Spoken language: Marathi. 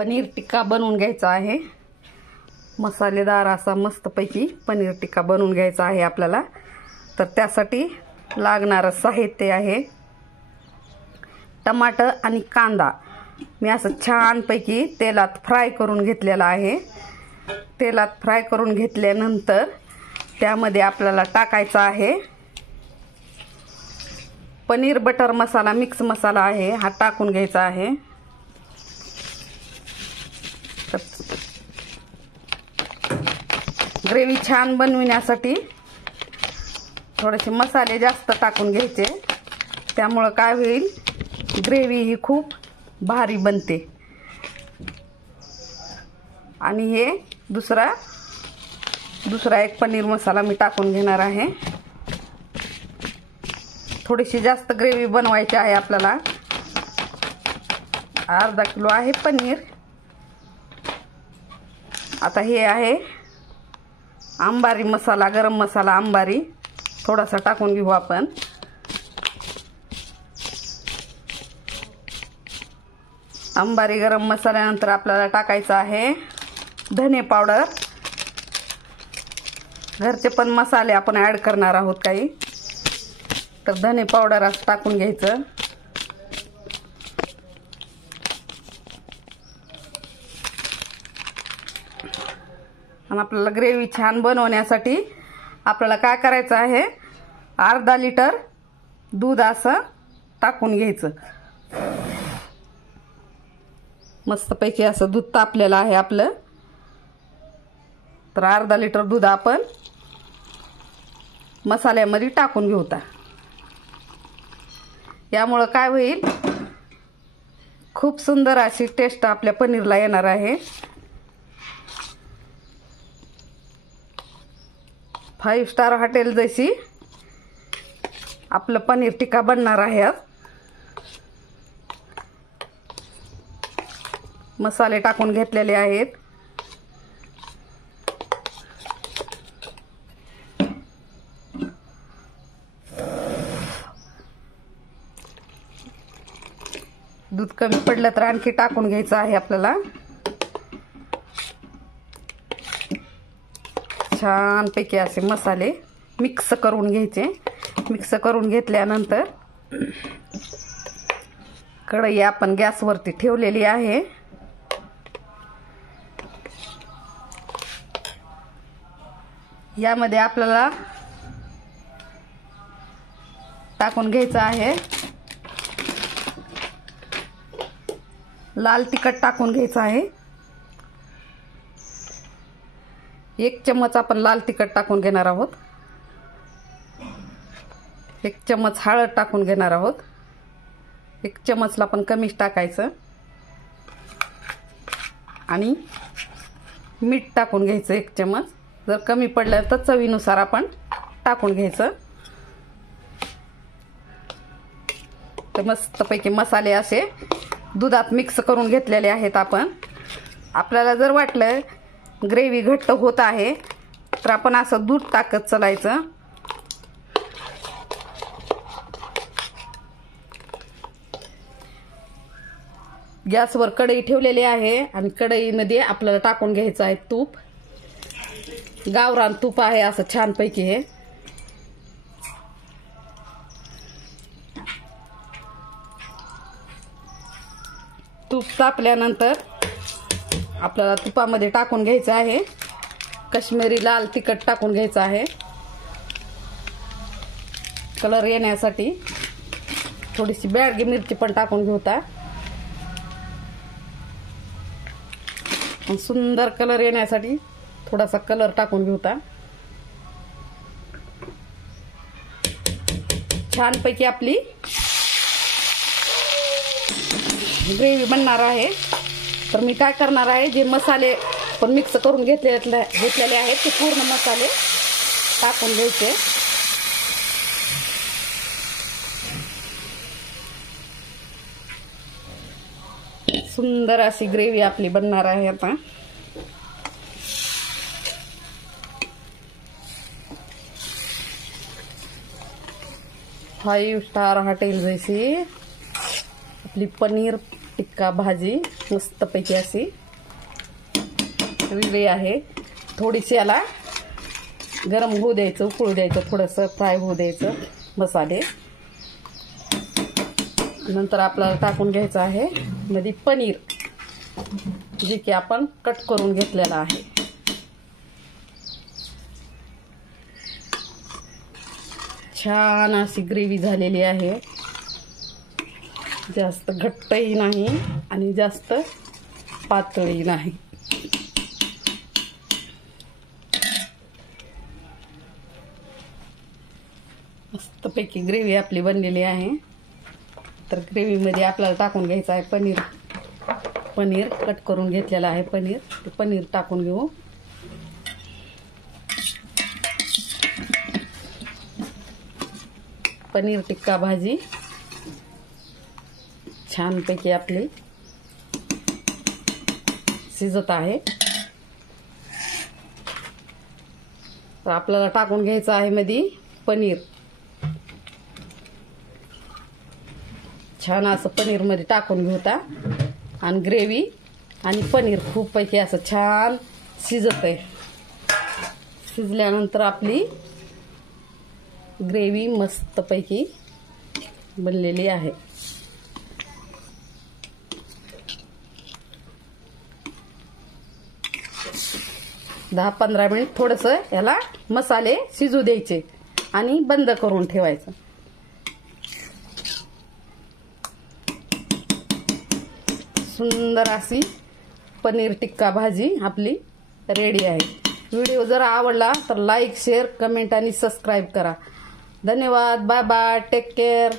पनीर टिक्का बनवून घ्यायचा आहे। मसालेदार असा मस्तपैकी पनीर टिक्का बनवून घ्यायचा आहे आपल्याला। तर त्यासाठी लागणारं साहित्य आहे टमाटर आणि कांदा। मी असं छानपैकी तेलात फ्राय करून घेतलेला आहे। तेलात फ्राय करून घेतल्यानंतर त्यामध्ये आपल्याला टाकायचा आहे पनीर बटर मसाला, मिक्स मसाला आहे हा टाकून घ्यायचा आहे। ग्रेव्ही छान बनविण्यासाठी थोडेसे मसाले जास्त टाकून घ्यायचे, त्यामुळे काय होईल ग्रेव्ही ही खूप भारी बनते। आणि हे दुसरा एक पनीर मसाला मी टाकून घेणार आहे। थोडीशी जास्त ग्रेव्ही बनवायची आहे आपल्याला। अर्धा किलो आहे पनीर। आता हे आहे अंबारी मसाला, गरम मसाला अंबारी थोडासा टाकून घेऊ आपण। अंबारी गरम मसाल्यानंतर आपल्याला टाकायचा आहे धने पावडर। घरचे पण मसाले आपण ॲड करणार आहोत काही, तर धने पावडर असं टाकून घ्यायचं। आणि आपल्याला ग्रेव्ही छान बनवण्यासाठी आपल्याला काय करायचं आहे, अर्धा लिटर दूध असं टाकून घ्यायचं। मस्तपैकी असं दूध तापलेलं आहे आपलं। तर अर्धा लिटर दूध आपण मसाल्यामध्ये टाकून घेऊता। यामुळे काय होईल खूप सुंदर अशी टेस्ट आपल्या पनीरला येणार आहे। 5 स्टार हॉटेल जैसी आपलं पनीर टिक्का बनणार आहे। मसाले टाकून घेतलेले आहेत। दूध कमी पडलं तर आणखी टाकून घ्यायचं आहे आपल्याला। छानपैकी असे मसाले मिक्स करून घ्यायचे। मिक्स करून घेतल्यानंतर कढई आपण गॅसवरती ठेवलेली आहे। यामध्ये आपल्याला टाकून घ्यायचं आहे लाल तिखट टाकून घ्यायचं आहे। 1 चम्मच आपण लाल तिखट टाकून घेणार आहोत। 1 चम्मच हळद टाकून घेणार आहोत। 1 चम्मचला पण कमीच टाकायचं। आणि मीठ टाकून घ्यायचं 1 चम्मच। जर कमी पडलं तर चवीनुसार आपण टाकून घ्यायचं। तर मस्तपैकी मसाले असे दुधात मिक्स करून घेतलेले आहेत आपण। आपल्याला जर वाटलं ग्रेव्ही घट्ट होत आहे तर आपण असं दूध टाकत चालायचं। गॅसवर कढई ठेवलेली आहे आणि कढईमध्ये आपल्याला टाकून घ्यायचं आहे तूप। गावरान तूप आहे असं छानपैकी हे। तूप तापल्यानंतर आपल्याला तुपामध्ये टाकून घ्यायचं आहे काश्मीरी लाल तिखट टाकून घ्यायचं आहे कलर येण्यासाठी। थोडीशी बॅडगी मिरची पण टाकून घेऊता। सुंदर कलर येण्यासाठी थोडासा कलर टाकून घेऊता। छानपैकी आपली ग्रेव्ही बनणार आहे। तर मी काय करणार आहे, जे मसाले पण मिक्स करून घेतलेले आहेत ते पूर्ण मसाले टाकून घ्यायचे। सुंदर अशी ग्रेव्ही आपली बनणार आहे आता। 5 स्टार हॉटेल जैसी आपली पनीर टिक्का भाजी मस्तपैकी अशी रेडी आहे. थोडीशी याला गरम होऊ द्यायचं, उकळू द्यायचं, थोडंसं फ्राय होऊ द्यायचं मसाले. नंतर आपल्याला टाकून घ्यायचं आहे मध्ये पनीर, जे की आपण कट करून घेतलेलं आहे. छान अशी ग्रेव्ही झालेली आहे. जास्त घट्टही नाही आणि जास्त पातळही नाही. मस्तपैकी ग्रेव्ही आपली बनलेली आहे. तर ग्रेव्हीमध्ये आपल्याला टाकून घ्यायचं आहे पनीर. पनीर कट करून घेतलेलं आहे. पनीर टाकून घेऊ. पनीर टिक्का भाजी छानपैकी आपली शिजत आहे. तर आपल्याला टाकून घ्यायचं आहे मध्ये पनीर. छान असं पनीर मध्ये टाकून घेऊता आणि ग्रेव्ही आणि पनीर खूप पैकी असं छान शिजत आहे. शिजल्यानंतर आपली ग्रेव्ही मस्तपैकी बनलेली आहे. दहा 15 मिनिट थोडंसं याला मसाले शिजू द्यायचे आणि बंद करून ठेवायचं. सुंदर अशी पनीर टिक्का भाजी आपली रेडी आहे. व्हिडिओ जर आवडला तर लाईक, शेअर, कमेंट आणि सबस्क्राईब करा. धन्यवाद. Bye bye. Take care.